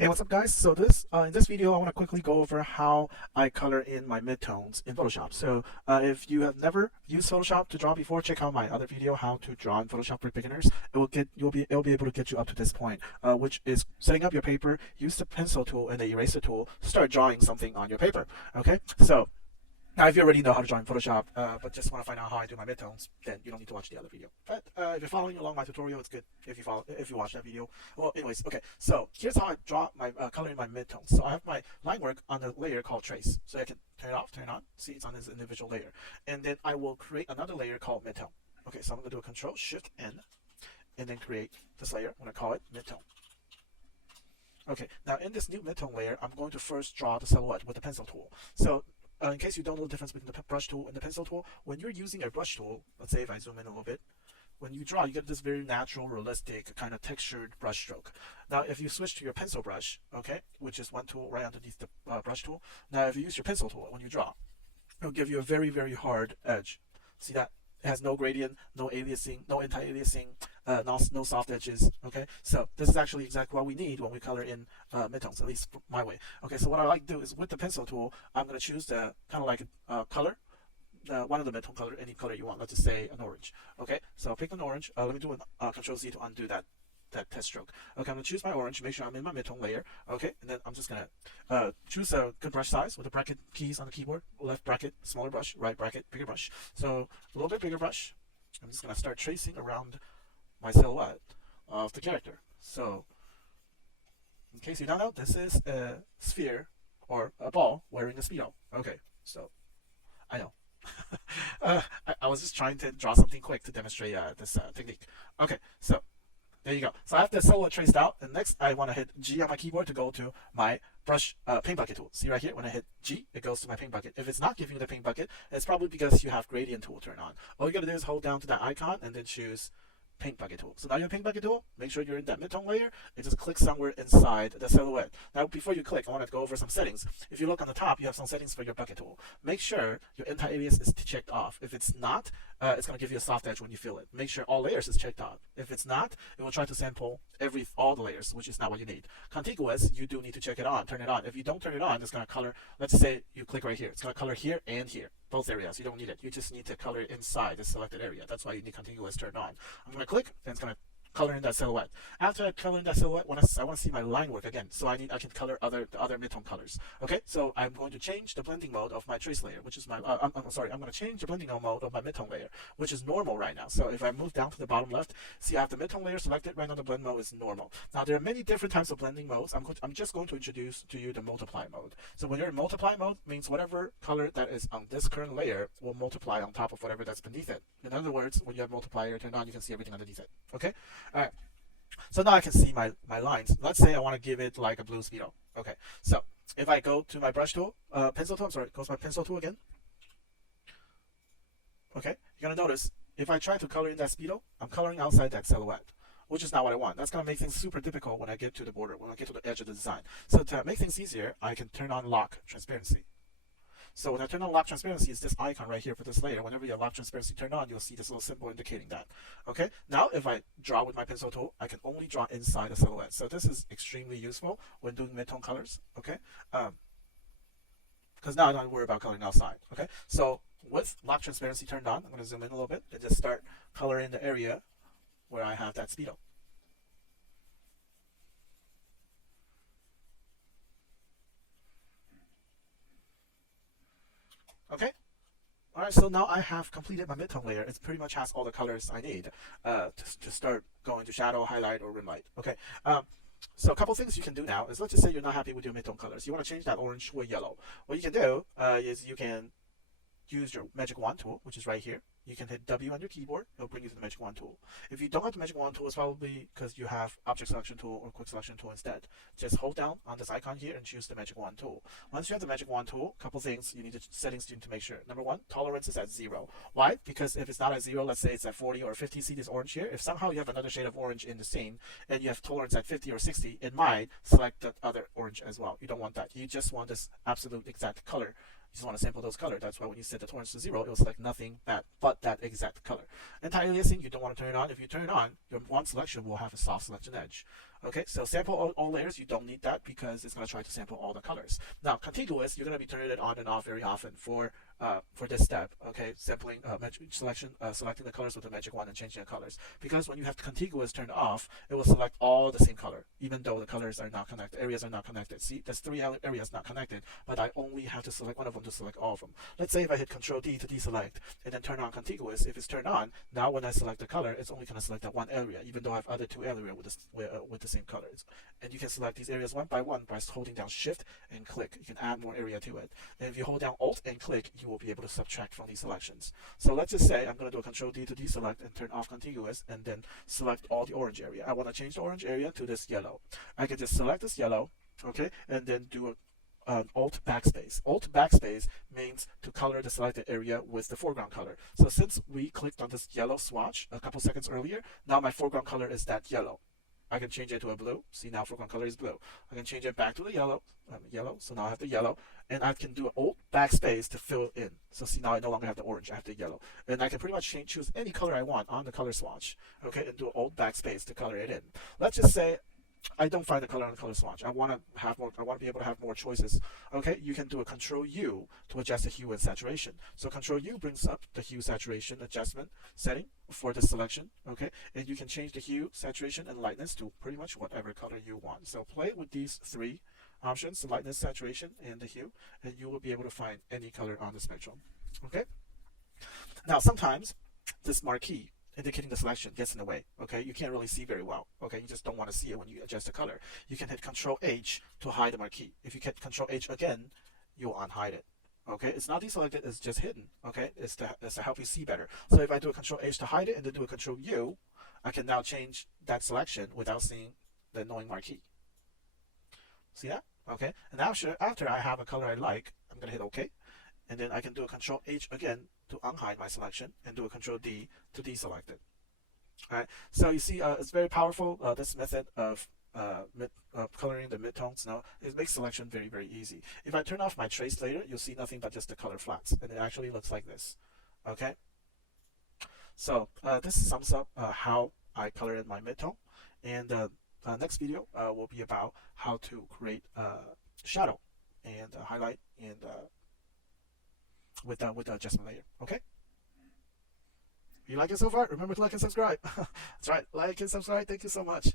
Hey, what's up guys? So in this video I want to quickly go over how I color in my midtones in Photoshop. So if you have never used Photoshop to draw before, check out my other video, how to draw in Photoshop for beginners. It'll be able to get you up to this point, which is setting up your paper, use the pencil tool and the eraser tool, start drawing something on your paper. Okay, so now, if you already know how to draw in Photoshop, but just want to find out how I do my midtones, then you don't need to watch the other video. But if you're following along my tutorial, it's good if you watch that video. Well, anyways, okay. So here's how I draw my color in my midtones. So I have my line work on the layer called trace. So I can turn it off, turn it on. See, it's on this individual layer, and then I will create another layer called midtone. Okay, so I'm gonna do a Control Shift N, and then create this layer. I'm gonna call it midtone. Okay, now in this new midtone layer, I'm going to first draw the silhouette with the pencil tool. So in case you don't know the difference between the brush tool and the pencil tool, when you're using a brush tool, let's say if I zoom in a little bit, when you draw, you get this very natural, realistic, kind of textured brush stroke. Now, if you switch to your pencil brush, okay, which is one tool right underneath the brush tool, now if you use your pencil tool when you draw, it'll give you a very, very hard edge. See that? It has no gradient, no aliasing, no anti-aliasing, no soft edges. Okay, so this is actually exactly what we need when we color in midtones, at least my way. Okay, so what I like to do is with the pencil tool, I'm going to choose the kind of like color, one of the midtone color, any color you want. Let's just say an orange. Okay, so I'll pick an orange. Let me do a Control Z to undo that test stroke. Okay, I'm gonna choose my orange, make sure I'm in my midtone layer. Okay, and then I'm just gonna choose a good brush size with the bracket keys on the keyboard. Left bracket, smaller brush, right bracket, bigger brush. So a little bit bigger brush. I'm just gonna start tracing around my silhouette of the character. So in case you don't know, this is a sphere or a ball wearing a speedo. Okay, so I know. I was just trying to draw something quick to demonstrate this technique. Okay, so there you go. So I have the silhouette traced out, and next I want to hit G on my keyboard to go to my brush paint bucket tool. See right here, when I hit G, it goes to my paint bucket. If it's not giving you the paint bucket, it's probably because you have gradient tool turned on. All you gotta do is hold down to that icon and then choose paint bucket tool. So now you have paint bucket tool, make sure you're in that midtone layer and just click somewhere inside the silhouette. Now before you click, I want to go over some settings. If you look on the top, you have some settings for your bucket tool. Make sure your anti-alias is checked off. If it's not, it's going to give you a soft edge when you feel it. Make sure all layers is checked off. If it's not, it will try to sample all the layers, which is not what you need. Contiguous, you do need to check it on, turn it on. If you don't turn it on, it's going to color, let's say you click right here, it's going to color here and here, both areas. You don't need it. You just need to color inside the selected area. That's why you need contiguous turned on. I'm going to click, then it's going to color in that silhouette. After I color in that silhouette, I want to see my line work again. So I can color the other midtone colors. Okay, so I'm going to change the blending mode of my trace layer, which is my I'm going to change the blending mode of my midtone layer, which is normal right now. So if I move down to the bottom left, see I have the midtone layer selected. Right now the blend mode is normal. Now there are many different types of blending modes. I'm just going to introduce to you the multiply mode. So when you're in multiply mode, means whatever color that is on this current layer will multiply on top of whatever that's beneath it. In other words, when you have multiplier turned on, you can see everything underneath it. Okay. All right, so now I can see my lines. Let's say I want to give it like a blue speedo. Okay, so if I go to my brush tool, pencil tool, I'm sorry, goes my pencil tool again. Okay, you're gonna notice if I try to color in that speedo, I'm coloring outside that silhouette, which is not what I want. That's gonna make things super difficult when I get to the border, when I get to the edge of the design. So to make things easier, I can turn on lock transparency. So when I turn on lock transparency, it's this icon right here for this layer. Whenever you have lock transparency turned on, you'll see this little symbol indicating that. Okay, now if I draw with my pencil tool, I can only draw inside the silhouette. So this is extremely useful when doing midtone colors. Okay, because now I don't worry about coloring outside. Okay, so with lock transparency turned on, I'm going to zoom in a little bit and just start coloring the area where I have that speedo. Okay. Alright, so now I have completed my midtone layer. It pretty much has all the colors I need to start going to shadow, highlight, or rim light. Okay, so a couple things you can do now is, let's just say you're not happy with your midtone colors. You want to change that orange to a yellow. What you can do is you can use your magic wand tool, which is right here. You can hit W on your keyboard, it'll bring you to the magic wand tool. If you don't have the magic wand tool, it's probably because you have object selection tool or quick selection tool instead. Just hold down on this icon here and choose the magic wand tool. Once you have the magic wand tool, a couple things settings you need to make sure. Number one, tolerance is at 0. Why? Because if it's not at 0, let's say it's at 40 or 50, see this orange here? If somehow you have another shade of orange in the scene and you have tolerance at 50 or 60, it might select the other orange as well. You don't want that. You just want this absolute exact color. You just want to sample those colors. That's why when you set the tolerance to 0, it will select nothing but that exact color. Anti-aliasing, you don't want to turn it on. If you turn it on, your wand selection will have a soft selection edge. Okay, so sample all layers, you don't need that because it's going to try to sample all the colors. Now, contiguous, you're going to be turning it on and off very often for this step. Okay, sampling, selecting the colors with the magic wand and changing the colors. Because when you have contiguous turned off, it will select all the same color, even though the colors are not connected, areas are not connected. See, there's three areas not connected, but I only have to select one of them to select all of them. Let's say if I hit Control D to deselect and then turn on contiguous, if it's turned on, now when I select the color, it's only going to select that one area, even though I have other two areas with the same colors. And you can select these areas one by holding down Shift and click. You can add more area to it. And if you hold down Alt and click, you will be able to subtract from these selections. So let's just say I'm going to do a Control D to deselect and turn off contiguous and then select all the orange area. I want to change the orange area to this yellow. I can just select this yellow, okay, and then do an Alt backspace. Alt backspace means to color the selected area with the foreground color. So since we clicked on this yellow swatch a couple seconds earlier, now my foreground color is that yellow. I can change it to a blue. See, now foreground color is blue. I can change it back to the yellow. So now I have the yellow. And I can do an Alt backspace to fill it in. So see, now I no longer have the orange. I have the yellow. And I can pretty much choose any color I want on the color swatch. Okay, and do an Alt backspace to color it in. Let's just say I don't find the color on the color swatch. I want to be able to have more choices. Okay, you can do a Control U to adjust the hue and saturation. So Control U brings up the hue saturation adjustment setting for the selection. Okay, and you can change the hue, saturation, and lightness to pretty much whatever color you want. So play with these three options: the lightness, saturation, and the hue, and you will be able to find any color on the spectrum. Okay. Now sometimes this marquee indicating the selection gets in the way. Okay, you can't really see very well. Okay, you just don't want to see it when you adjust the color. You can hit Control H to hide the marquee. If you hit Control H again, you'll unhide it. Okay, it's not deselected, it's just hidden. Okay, it's to help you see better. So if I do a Control H to hide it and then do a Control U, I can now change that selection without seeing the annoying marquee. See that? Okay, and after I have a color I like, I'm gonna hit OK, and then I can do a Control H again to unhide my selection and do a Control D to deselect it. Alright, so you see it's very powerful, this method of coloring the midtones. Now it makes selection very, very easy. If I turn off my trace later, you'll see nothing but just the color flats, and it actually looks like this. Okay, so this sums up how I color in my midtone, and next video will be about how to create shadow and highlight and with the adjustment layer. Okay, if you like it so far, remember to like and subscribe. That's right, like and subscribe. Thank you so much.